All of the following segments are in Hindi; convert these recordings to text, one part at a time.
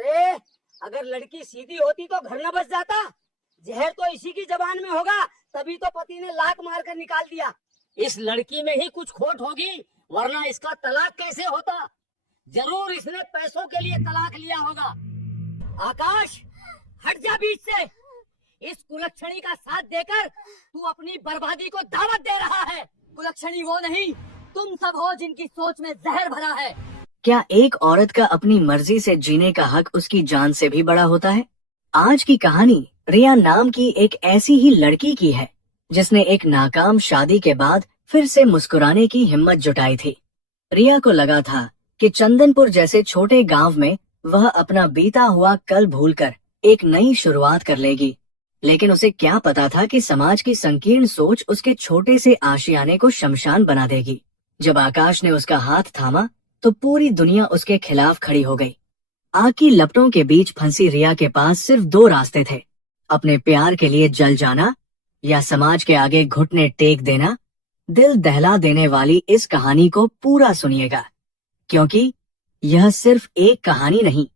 अरे अगर लड़की सीधी होती तो घर न बस जाता। जहर तो इसी की जबान में होगा, तभी तो पति ने लात मार कर निकाल दिया। इस लड़की में ही कुछ खोट होगी, वरना इसका तलाक कैसे होता। जरूर इसने पैसों के लिए तलाक लिया होगा। आकाश, हट जा बीच से। इस कुलक्षणी का साथ देकर तू अपनी बर्बादी को दावत दे रहा है। कुलक्षणी वो नहीं, तुम सब हो जिनकी सोच में जहर भरा है। क्या एक औरत का अपनी मर्जी से जीने का हक उसकी जान से भी बड़ा होता है? आज की कहानी रिया नाम की एक ऐसी ही लड़की की है जिसने एक नाकाम शादी के बाद फिर से मुस्कुराने की हिम्मत जुटाई थी। रिया को लगा था कि चंदनपुर जैसे छोटे गांव में वह अपना बीता हुआ कल भूलकर एक नई शुरुआत कर लेगी, लेकिन उसे क्या पता था कि समाज की संकीर्ण सोच उसके छोटे से आशियाने को शमशान बना देगी। जब आकाश ने उसका हाथ थामा तो पूरी दुनिया उसके खिलाफ खड़ी हो गई। आग की लपटों के बीच फंसी रिया के पास सिर्फ दो रास्ते थे, अपने प्यार के लिए जल जाना या समाज के आगे घुटने टेक देना। दिल दहला देने वाली इस कहानी को पूरा सुनिएगा, क्योंकि यह सिर्फ एक कहानी नहीं,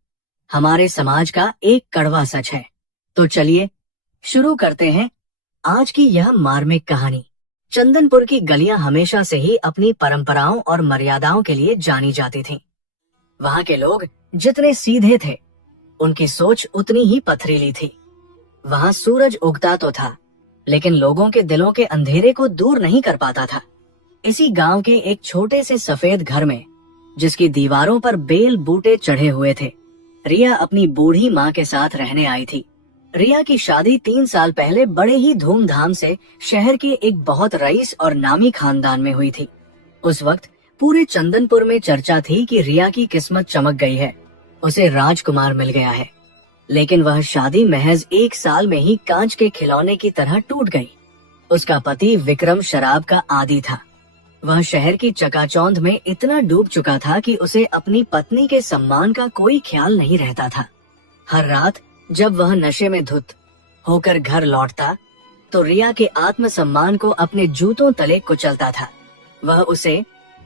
हमारे समाज का एक कड़वा सच है। तो चलिए शुरू करते हैं आज की यह मार्मिक कहानी। चंदनपुर की गलियां हमेशा से ही अपनी परंपराओं और मर्यादाओं के लिए जानी जाती थीं। वहां के लोग जितने सीधे थे, उनकी सोच उतनी ही पथरीली थी। वहां सूरज उगता तो था, लेकिन लोगों के दिलों के अंधेरे को दूर नहीं कर पाता था। इसी गांव के एक छोटे से सफेद घर में, जिसकी दीवारों पर बेल बूटे चढ़े हुए थे, रिया अपनी बूढ़ी माँ के साथ रहने आई थी। रिया की शादी 3 साल पहले बड़े ही धूमधाम से शहर के एक बहुत रईस और नामी खानदान में हुई थी। उस वक्त पूरे चंदनपुर में चर्चा थी कि रिया की किस्मत चमक गई है, उसे राजकुमार मिल गया है। लेकिन वह शादी महज 1 साल में ही कांच के खिलौने की तरह टूट गई। उसका पति विक्रम शराब का आदी था। वह शहर की चकाचौंध में इतना डूब चुका था कि उसे अपनी पत्नी के सम्मान का कोई ख्याल नहीं रहता था। हर रात जब वह नशे में धुत होकर घर लौटता तो रिया के आत्मसम्मान को अपने जूतों तले कुचलता था। वह उसे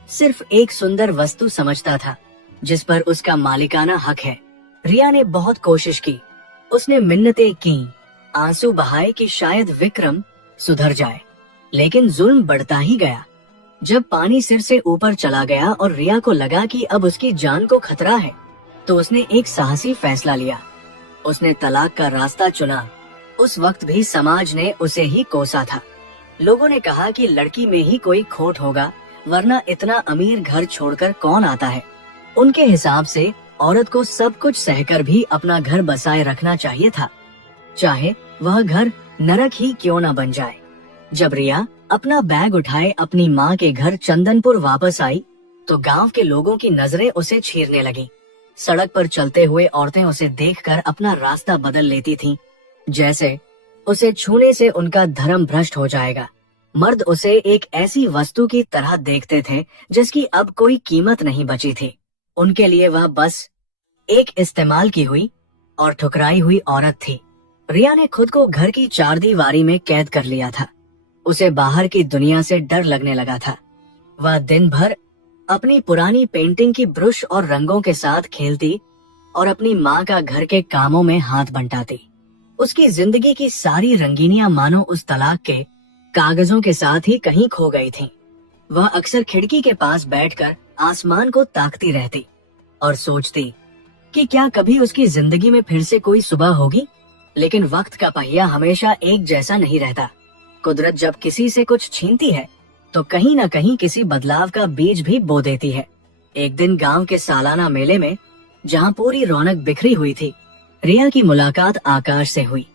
सिर्फ एक सुंदर वस्तु समझता था जिस पर उसका मालिकाना हक है। रिया ने बहुत कोशिश की, उसने मिन्नतें की, आंसू बहाए कि शायद विक्रम सुधर जाए, लेकिन जुल्म बढ़ता ही गया। जब पानी सिर से ऊपर चला गया और रिया को लगा कि अब उसकी जान को खतरा है, तो उसने एक साहसी फैसला लिया। उसने तलाक का रास्ता चुना। उस वक्त भी समाज ने उसे ही कोसा था। लोगों ने कहा कि लड़की में ही कोई खोट होगा, वरना इतना अमीर घर छोड़कर कौन आता है। उनके हिसाब से औरत को सब कुछ सहकर भी अपना घर बसाए रखना चाहिए था, चाहे वह घर नरक ही क्यों न बन जाए। जब रिया अपना बैग उठाए अपनी माँ के घर चंदनपुर वापस आई तो गांव के लोगों की नजरें उसे चीरने लगी। सड़क पर चलते हुए औरतें उसे देखकर अपना रास्ता बदल लेती थीं, जैसे उसे छूने से उनका धर्म भ्रष्ट हो जाएगा। मर्द उसे एक ऐसी वस्तु की तरह देखते थे जिसकी अब कोई कीमत नहीं बची थी। उनके लिए वह बस एक इस्तेमाल की हुई और ठुकराई हुई औरत थी। रिया ने खुद को घर की चारदीवारी में कैद कर लिया था। उसे बाहर की दुनिया से डर लगने लगा था। वह दिन भर अपनी पुरानी पेंटिंग की ब्रश और रंगों के साथ खेलती और अपनी माँ का घर के कामों में हाथ बंटाती। उसकी जिंदगी की सारी रंगीनियां मानो उस तलाक के कागजों के साथ ही कहीं खो गई थीं। वह अक्सर खिड़की के पास बैठकर आसमान को ताकती रहती और सोचती कि क्या कभी उसकी जिंदगी में फिर से कोई सुबह होगी। लेकिन वक्त का पहिया हमेशा एक जैसा नहीं रहता। कुदरत जब किसी से कुछ छीनती है तो कहीं न कहीं किसी बदलाव का बीज भी बो देती है। एक दिन गांव के सालाना मेले में, जहां पूरी रौनक बिखरी हुई थी, रिया की मुलाकात आकाश से हुई।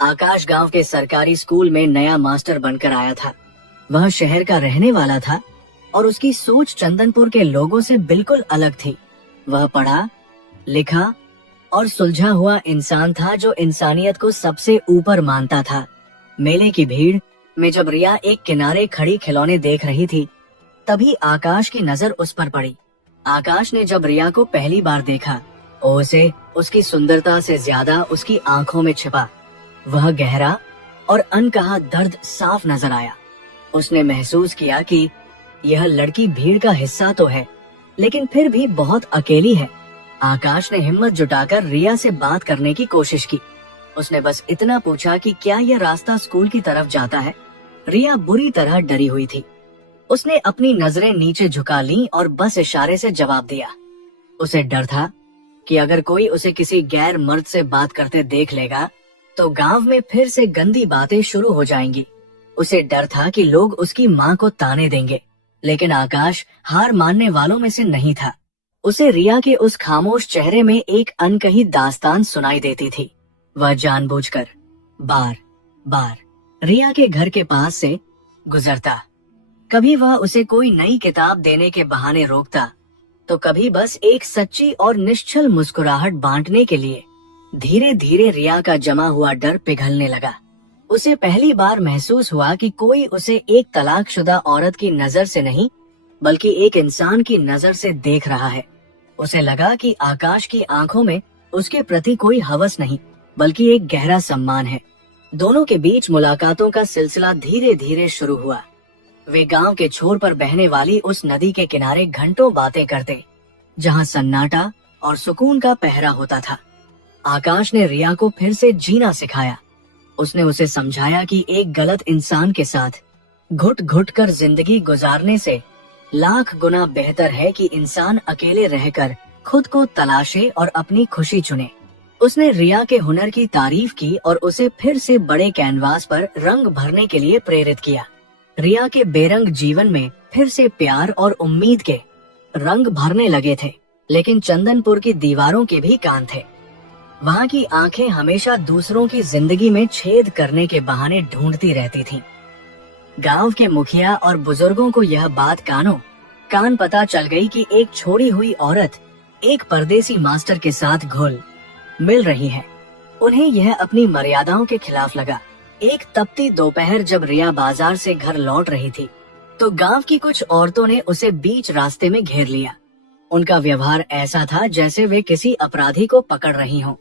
आकाश गांव के सरकारी स्कूल में नया मास्टर बनकर आया था। वह शहर का रहने वाला था और उसकी सोच चंदनपुर के लोगों से बिल्कुल अलग थी। वह पढ़ा लिखा और सुलझा हुआ इंसान था जो इंसानियत को सबसे ऊपर मानता था। मेले की भीड़ में जब रिया एक किनारे खड़ी खिलौने देख रही थी, तभी आकाश की नजर उस पर पड़ी। आकाश ने जब रिया को पहली बार देखा, उसे उसकी सुंदरता से ज्यादा उसकी आंखों में छिपा वह गहरा और अनकहा दर्द साफ नजर आया। उसने महसूस किया कि यह लड़की भीड़ का हिस्सा तो है, लेकिन फिर भी बहुत अकेली है। आकाश ने हिम्मत जुटाकर रिया से बात करने की कोशिश की। उसने बस इतना पूछा कि क्या यह रास्ता स्कूल की तरफ जाता है। रिया बुरी तरह डरी हुई थी। उसने अपनी नजरें नीचे झुका लीं और बस इशारे से जवाब दिया। उसे डर था कि अगर कोई उसे किसी गैर मर्द से बात करते देख लेगा तो गांव में फिर से गंदी बातें शुरू हो जाएंगी। उसे डर था कि लोग उसकी माँ को ताने देंगे, लेकिन आकाश हार मानने वालों में से नहीं था। उसे रिया के उस खामोश चेहरे में एक अनकही दास्तान सुनाई देती थी। वह जानबूझकर बार बार रिया के घर के पास से गुजरता। कभी वह उसे कोई नई किताब देने के बहाने रोकता, तो कभी बस एक सच्ची और निश्चल मुस्कुराहट बांटने के लिए। धीरे धीरे रिया का जमा हुआ डर पिघलने लगा। उसे पहली बार महसूस हुआ कि कोई उसे एक तलाकशुदा औरत की नजर से नहीं, बल्कि एक इंसान की नजर से देख रहा है। उसे लगा कि आकाश की आंखों में उसके प्रति कोई हवस नहीं, बल्कि एक गहरा सम्मान है। दोनों के बीच मुलाकातों का सिलसिला धीरे धीरे शुरू हुआ। वे गांव के छोर पर बहने वाली उस नदी के किनारे घंटों बातें करते, जहां सन्नाटा और सुकून का पहरा होता था। आकाश ने रिया को फिर से जीना सिखाया। उसने उसे समझाया कि एक गलत इंसान के साथ घुट घुट कर जिंदगी गुजारने से लाख गुना बेहतर है कि इंसान अकेले रहकर खुद को तलाशे और अपनी खुशी चुने। उसने रिया के हुनर की तारीफ की और उसे फिर से बड़े कैनवास पर रंग भरने के लिए प्रेरित किया। रिया के बेरंग जीवन में फिर से प्यार और उम्मीद के रंग भरने लगे थे, लेकिन चंदनपुर की दीवारों के भी कान थे। वहाँ की आंखें हमेशा दूसरों की जिंदगी में छेद करने के बहाने ढूंढती रहती थीं। गांव के मुखिया और बुजुर्गों को यह बात कानों कान पता चल गई कि एक छोड़ी हुई औरत एक परदेसी मास्टर के साथ घुल मिल रही है। उन्हें यह अपनी मर्यादाओं के खिलाफ लगा। एक तपती दोपहर जब रिया बाजार से घर लौट रही थी, तो गांव की कुछ औरतों ने उसे बीच रास्ते में घेर लिया। उनका व्यवहार ऐसा था जैसे वे किसी अपराधी को पकड़ रही हों।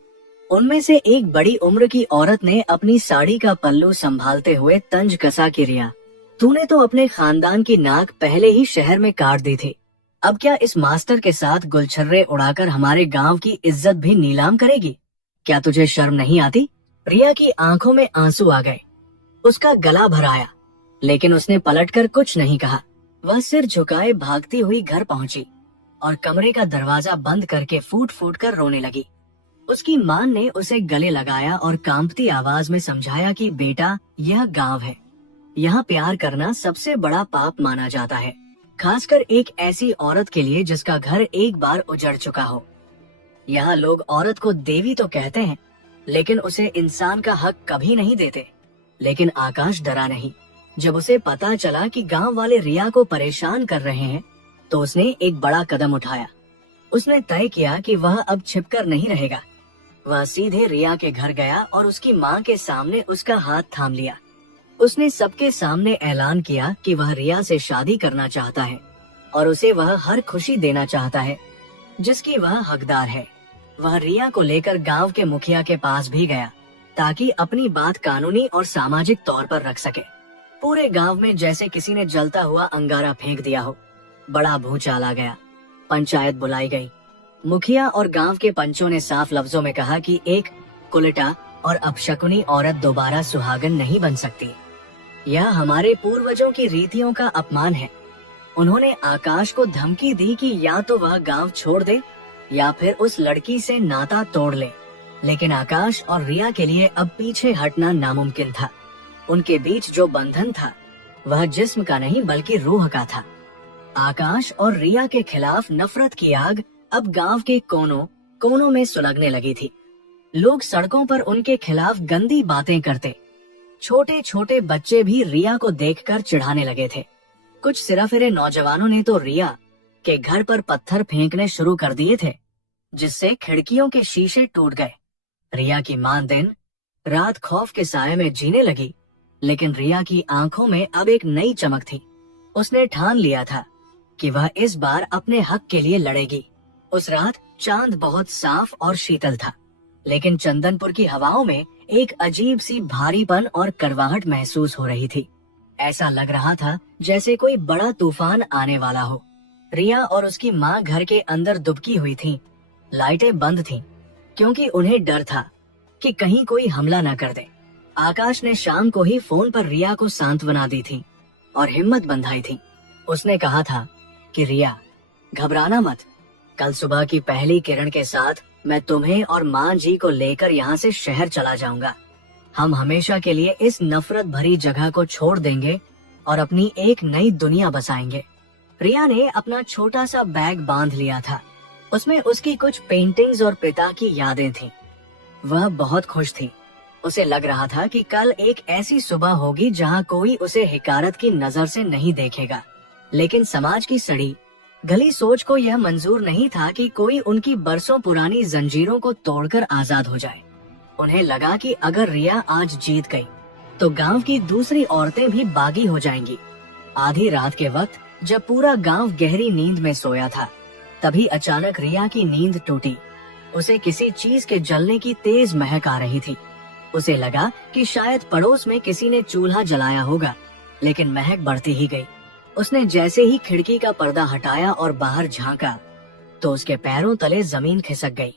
उनमें से एक बड़ी उम्र की औरत ने अपनी साड़ी का पल्लू संभालते हुए तंज कसा कि रिया, तूने तो अपने खानदान की नाक पहले ही शहर में काट दी थी। अब क्या इस मास्टर के साथ गुलछर्रे उड़ाकर हमारे गांव की इज्जत भी नीलाम करेगी? क्या तुझे शर्म नहीं आती? रिया की आंखों में आंसू आ गए। उसका गला भर आया, लेकिन उसने पलटकर कुछ नहीं कहा। वह सिर झुकाए भागती हुई घर पहुंची और कमरे का दरवाजा बंद करके फूट फूट कर रोने लगी। उसकी मां ने उसे गले लगाया और कांपती आवाज में समझाया कि बेटा, यह गांव है। यहाँ प्यार करना सबसे बड़ा पाप माना जाता है, खासकर एक ऐसी औरत के लिए जिसका घर एक बार उजड़ चुका हो। यहाँ लोग औरत को देवी तो कहते हैं, लेकिन उसे इंसान का हक कभी नहीं देते। लेकिन आकाश डरा नहीं। जब उसे पता चला कि गांव वाले रिया को परेशान कर रहे हैं, तो उसने एक बड़ा कदम उठाया। उसने तय किया कि वह अब छिपकर नहीं रहेगा। वह सीधे रिया के घर गया और उसकी माँ के सामने उसका हाथ थाम लिया। उसने सबके सामने ऐलान किया कि वह रिया से शादी करना चाहता है और उसे वह हर खुशी देना चाहता है जिसकी वह हकदार है। वह रिया को लेकर गांव के मुखिया के पास भी गया ताकि अपनी बात कानूनी और सामाजिक तौर पर रख सके। पूरे गांव में जैसे किसी ने जलता हुआ अंगारा फेंक दिया हो। बड़ा भूचाल आ गया। पंचायत बुलाई गई। मुखिया और गांव के पंचों ने साफ लफ्जों में कहा कि एक कुलटा और अपशकुनी औरत दोबारा सुहागन नहीं बन सकती। यह हमारे पूर्वजों की रीतियों का अपमान है। उन्होंने आकाश को धमकी दी कि या तो वह गांव छोड़ दे या फिर उस लड़की से नाता तोड़ ले। लेकिन आकाश और रिया के लिए अब पीछे हटना नामुमकिन था। उनके बीच जो बंधन था वह जिस्म का नहीं बल्कि रूह का था। आकाश और रिया के खिलाफ नफरत की आग अब गांव के कोनों कोनों में सुलगने लगी थी। लोग सड़कों पर उनके खिलाफ गंदी बातें करते। छोटे छोटे बच्चे भी रिया को देखकर चिढ़ाने लगे थे। कुछ सिराफिरे नौजवानों ने तो रिया के घर पर पत्थर फेंकने शुरू कर दिए थे, जिससे खिड़कियों के शीशे टूट गए। रिया की मां दिन रात खौफ के साये में जीने लगी, लेकिन रिया की आंखों में अब एक नई चमक थी। उसने ठान लिया था कि वह इस बार अपने हक के लिए लड़ेगी। उस रात चांद बहुत साफ और शीतल था, लेकिन चंदनपुर की हवाओं में एक अजीब सी भारीपन और करवाहट महसूस हो रही थी। ऐसा लग रहा था जैसे कोई बड़ा तूफान आने वाला हो। रिया और उसकी माँ घर के अंदर दुबकी हुई थीं, लाइटें बंद थीं, क्योंकि उन्हें डर था कि कहीं कोई हमला न कर दे। आकाश ने शाम को ही फोन पर रिया को सांत्वना दी थी और हिम्मत बंधाई थी। उसने कहा था कि रिया, घबराना मत, कल सुबह की पहली किरण के साथ मैं तुम्हें और माँ जी को लेकर यहाँ से शहर चला जाऊंगा। हम हमेशा के लिए इस नफरत भरी जगह को छोड़ देंगे और अपनी एक नई दुनिया बसाएंगे। रिया ने अपना छोटा सा बैग बांध लिया था। उसमें उसकी कुछ पेंटिंग्स और पिता की यादें थीं। वह बहुत खुश थी। उसे लग रहा था कि कल एक ऐसी सुबह होगी जहां कोई उसे हिकारत की नजर से नहीं देखेगा। लेकिन समाज की सड़ी गली सोच को यह मंजूर नहीं था कि कोई उनकी बरसों पुरानी जंजीरों को तोड़कर आजाद हो जाए। उन्हें लगा कि अगर रिया आज जीत गई तो गांव की दूसरी औरतें भी बागी हो जाएंगी। आधी रात के वक्त जब पूरा गांव गहरी नींद में सोया था, तभी अचानक रिया की नींद टूटी। उसे किसी चीज के जलने की तेज महक आ रही थी। उसे लगा कि शायद पड़ोस में किसी ने चूल्हा जलाया होगा, लेकिन महक बढ़ती ही गई। उसने जैसे ही खिड़की का पर्दा हटाया और बाहर झांका तो उसके पैरों तले जमीन खिसक गई।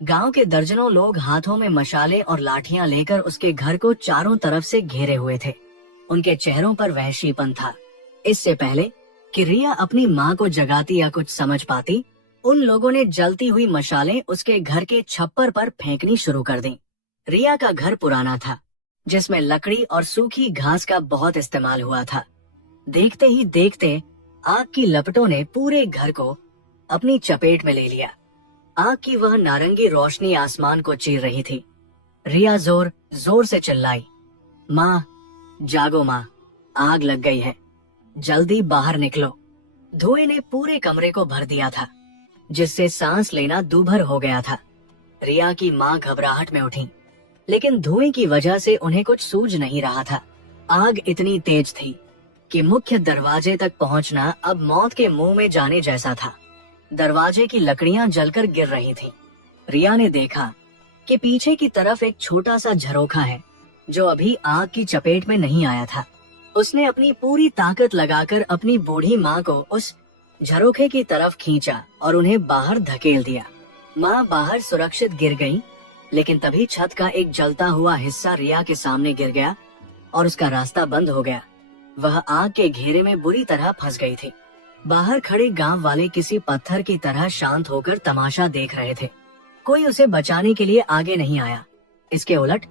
गांव के दर्जनों लोग हाथों में मशाले और लाठियां लेकर उसके घर को चारों तरफ से घेरे हुए थे। उनके चेहरों पर वहशीपन था। इससे पहले कि रिया अपनी माँ को जगाती या कुछ समझ पाती, उन लोगों ने जलती हुई मशालें उसके घर के छप्पर पर फेंकनी शुरू कर दी। रिया का घर पुराना था, जिसमें लकड़ी और सूखी घास का बहुत इस्तेमाल हुआ था। देखते ही देखते आग की लपटों ने पूरे घर को अपनी चपेट में ले लिया। आग की वह नारंगी रोशनी आसमान को चीर रही थी। रिया जोर जोर से चिल्लाई, माँ, जागो माँ, आग लग गई है, जल्दी बाहर निकलो। धुएं ने पूरे कमरे को भर दिया था, जिससे सांस लेना दूभर हो गया था। रिया की माँ घबराहट में उठी, लेकिन धुएं की वजह से उन्हें कुछ सूझ नहीं रहा था। आग इतनी तेज थी कि मुख्य दरवाजे तक पहुंचना अब मौत के मुंह में जाने जैसा था। दरवाजे की लकड़ियां जलकर गिर रही थीं। रिया ने देखा कि पीछे की तरफ एक छोटा सा झरोखा है जो अभी आग की चपेट में नहीं आया था। उसने अपनी पूरी ताकत लगाकर अपनी बूढ़ी माँ को उस झरोखे की तरफ खींचा और उन्हें बाहर धकेल दिया। माँ बाहर सुरक्षित गिर गई, लेकिन तभी छत का एक जलता हुआ हिस्सा रिया के सामने गिर गया और उसका रास्ता बंद हो गया। वह आग के घेरे में बुरी तरह फंस गई थी। बाहर खड़े गांव वाले किसी पत्थर की तरह शांत होकर तमाशा देख रहे थे। कोई उसे बचाने के लिए आगे नहीं आया। इसके उलट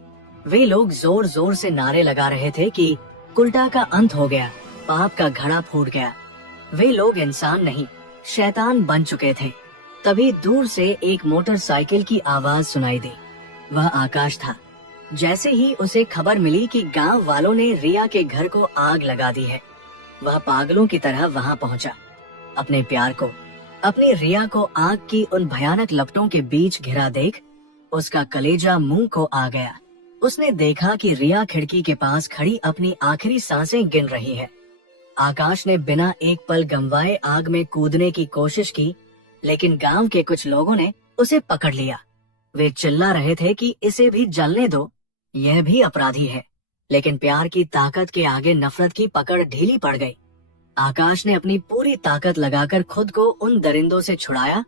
वे लोग जोर जोर से नारे लगा रहे थे कि कुल्टा का अंत हो गया, पाप का घड़ा फूट गया। वे लोग इंसान नहीं, शैतान बन चुके थे। तभी दूर से एक मोटरसाइकिल की आवाज सुनाई दी। वह आकाश था। जैसे ही उसे खबर मिली कि गांव वालों ने रिया के घर को आग लगा दी है, वह पागलों की तरह वहां पहुंचा। अपने प्यार को, अपनी रिया को आग की उन भयानक लपटों के बीच घिरा देख उसका कलेजा मुंह को आ गया। उसने देखा कि रिया खिड़की के पास खड़ी अपनी आखिरी सांसें गिन रही है। आकाश ने बिना एक पल गंवाए आग में कूदने की कोशिश की, लेकिन गांव के कुछ लोगों ने उसे पकड़ लिया। वे चिल्ला रहे थे कि इसे भी जलने दो, यह भी अपराधी है। लेकिन प्यार की ताकत के आगे नफरत की पकड़ ढीली पड़ गई। आकाश ने अपनी पूरी ताकत लगाकर खुद को उन दरिंदों से छुड़ाया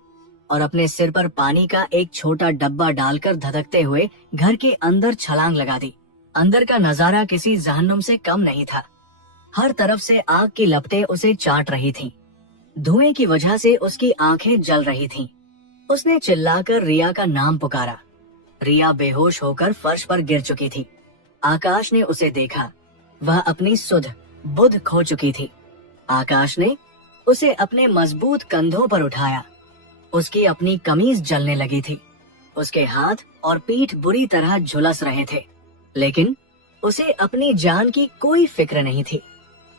और अपने सिर पर पानी का एक छोटा डब्बा डालकर धधकते हुए घर के अंदर छलांग लगा दी। अंदर का नजारा किसी जहन्नुम से कम नहीं था। हर तरफ से आग की लपटें उसे चाट रही थीं। धुएं की वजह से उसकी आंखें जल रही थीं। उसने चिल्लाकर रिया का नाम पुकारा। रिया बेहोश होकर फर्श पर गिर चुकी थी। आकाश ने उसे देखा। वह अपनी सुध बुध खो चुकी थी। आकाश ने उसे अपने मजबूत कंधों पर उठाया। उसकी अपनी कमीज जलने लगी थी। उसके हाथ और पीठ बुरी तरह झुलस रहे थे, लेकिन उसे अपनी जान की कोई फिक्र नहीं थी।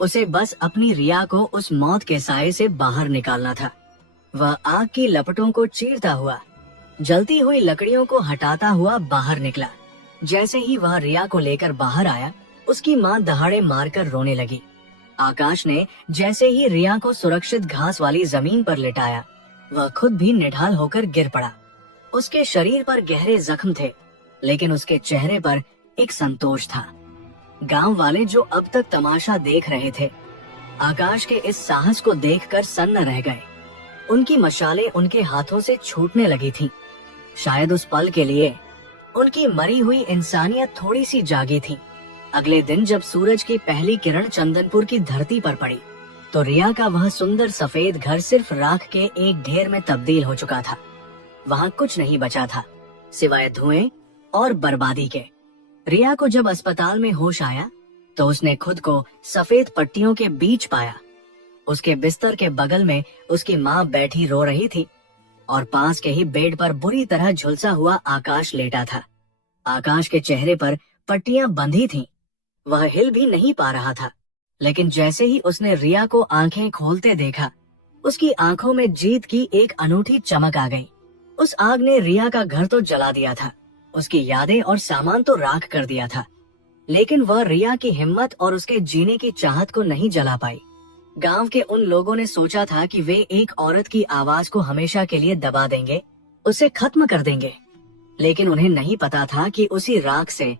उसे बस अपनी रिया को उस मौत के साए से बाहर निकालना था। वह आग की लपटों को चीरता हुआ, जलती हुई लकड़ियों को हटाता हुआ बाहर निकला। जैसे ही वह रिया को लेकर बाहर आया, उसकी माँ दहाड़े मारकर रोने लगी। आकाश ने जैसे ही रिया को सुरक्षित घास वाली जमीन पर लिटाया, वह खुद भी निढाल होकर गिर पड़ा। उसके शरीर पर गहरे जख्म थे, लेकिन उसके चेहरे पर एक संतोष था। गांव वाले जो अब तक तमाशा देख रहे थे, आकाश के इस साहस को देखकर सन्न रह गए। उनकी मशालें उनके हाथों से छूटने लगी थीं। शायद उस पल के लिए उनकी मरी हुई इंसानियत थोड़ी सी जागी थी। अगले दिन जब सूरज की पहली किरण चंदनपुर की धरती पर पड़ी तो रिया का वह सुंदर सफेद घर सिर्फ राख के एक ढेर में तब्दील हो चुका था। वहाँ कुछ नहीं बचा था सिवाय धुएं और बर्बादी के। रिया को जब अस्पताल में होश आया तो उसने खुद को सफेद पट्टियों के बीच पाया। उसके बिस्तर के बगल में उसकी माँ बैठी रो रही थी और पास के ही बेड पर बुरी तरह झुलसा हुआ आकाश लेटा था। आकाश के चेहरे पर पट्टियां बंधी थीं। वह हिल भी नहीं पा रहा था, लेकिन जैसे ही उसने रिया को आंखें खोलते देखा, उसकी आंखों में जीत की एक अनूठी चमक आ गई। उस आग ने रिया का घर तो जला दिया था, उसकी यादें और सामान तो राख कर दिया था, लेकिन वह रिया की हिम्मत और उसके जीने की चाहत को नहीं जला पाई। गांव के उन लोगों ने सोचा था कि वे एक औरत की आवाज को हमेशा के लिए दबा देंगे, उसे खत्म कर देंगे, लेकिन उन्हें नहीं पता था कि उसी राख से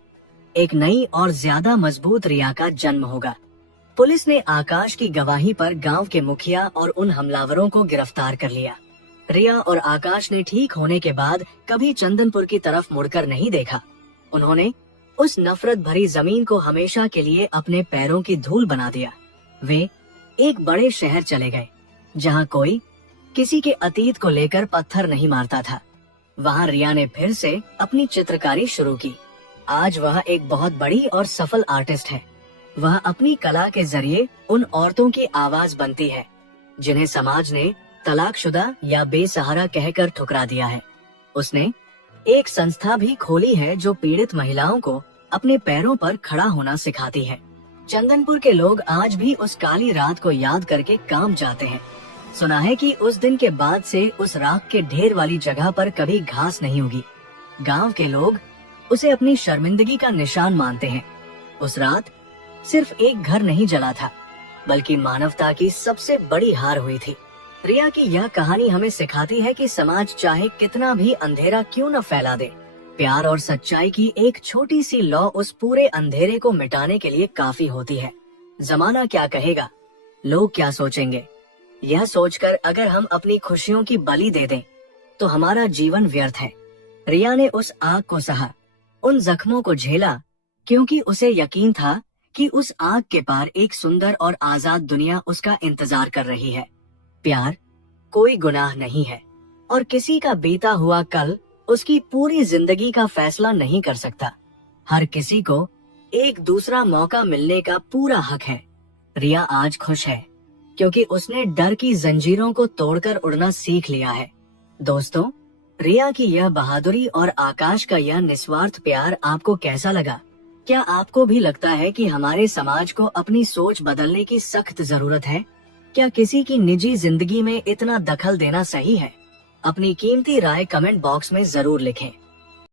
एक नई और ज्यादा मजबूत रिया का जन्म होगा। पुलिस ने आकाश की गवाही पर गांव के मुखिया और उन हमलावरों को गिरफ्तार कर लिया। रिया और आकाश ने ठीक होने के बाद कभी चंदनपुर की तरफ मुड़कर नहीं देखा। उन्होंने उस नफरत भरी जमीन को हमेशा के लिए अपने पैरों की धूल बना दिया। वे एक बड़े शहर चले गए जहां कोई किसी के अतीत को लेकर पत्थर नहीं मारता था। वहां रिया ने फिर से अपनी चित्रकारी शुरू की। आज वह एक बहुत बड़ी और सफल आर्टिस्ट है। वह अपनी कला के जरिए उन औरतों की आवाज बनती है जिन्हें समाज ने तलाकशुदा या बेसहारा कहकर ठुकरा दिया है। उसने एक संस्था भी खोली है जो पीड़ित महिलाओं को अपने पैरों पर खड़ा होना सिखाती है। चंदनपुर के लोग आज भी उस काली रात को याद करके काम जाते हैं। सुना है कि उस दिन के बाद से उस राख के ढेर वाली जगह पर कभी घास नहीं उगी। गांव के लोग उसे अपनी शर्मिंदगी का निशान मानते हैं। उस रात सिर्फ एक घर नहीं जला था, बल्कि मानवता की सबसे बड़ी हार हुई थी। रिया की यह कहानी हमें सिखाती है कि समाज चाहे कितना भी अंधेरा क्यों न फैला दे, प्यार और सच्चाई की एक छोटी सी लौ उस पूरे अंधेरे को मिटाने के लिए काफी होती है। जमाना क्या कहेगा, लोग क्या सोचेंगे, यह सोचकर अगर हम अपनी खुशियों की बलि दे दें तो हमारा जीवन व्यर्थ है। रिया ने उस आग को सहा, उन जख्मों को झेला, क्योंकि उसे यकीन था कि उस आग के पार एक सुंदर और आजाद दुनिया उसका इंतजार कर रही है। प्यार कोई गुनाह नहीं है और किसी का बीता हुआ कल उसकी पूरी जिंदगी का फैसला नहीं कर सकता। हर किसी को एक दूसरा मौका मिलने का पूरा हक है। रिया आज खुश है क्योंकि उसने डर की जंजीरों को तोड़कर उड़ना सीख लिया है। दोस्तों, रिया की यह बहादुरी और आकाश का यह निस्वार्थ प्यार आपको कैसा लगा? क्या आपको भी लगता है कि हमारे समाज को अपनी सोच बदलने की सख्त जरूरत है? क्या किसी की निजी जिंदगी में इतना दखल देना सही है? अपनी कीमती राय कमेंट बॉक्स में जरूर लिखें।